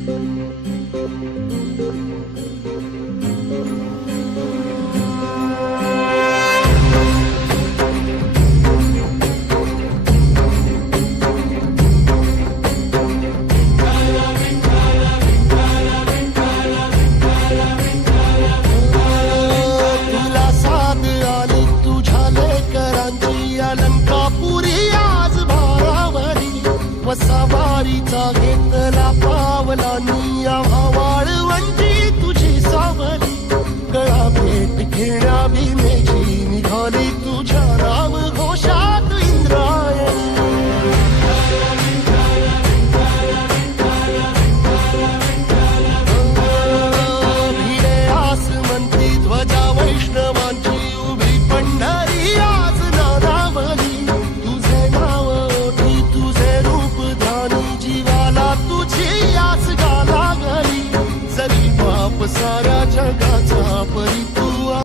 तुला साथ आली तुझ्या लेकरांची अलंकापुरी आज भारावरी वसावारीचा घेतला पावलांनी आव्हा वाळवंटी तुझी सावली गळा भेट घेण्या भीमेची निघाली तुझ्या राम घोषात इंद्रायणी भिडे आसमंती ध्वजा वैष्णवांची उभी पंढरी आज नानावली तुझे नाव ओठी तुझे रूप ध्यानी जीवाला तुझी आस गा लागली जरी बाप सारा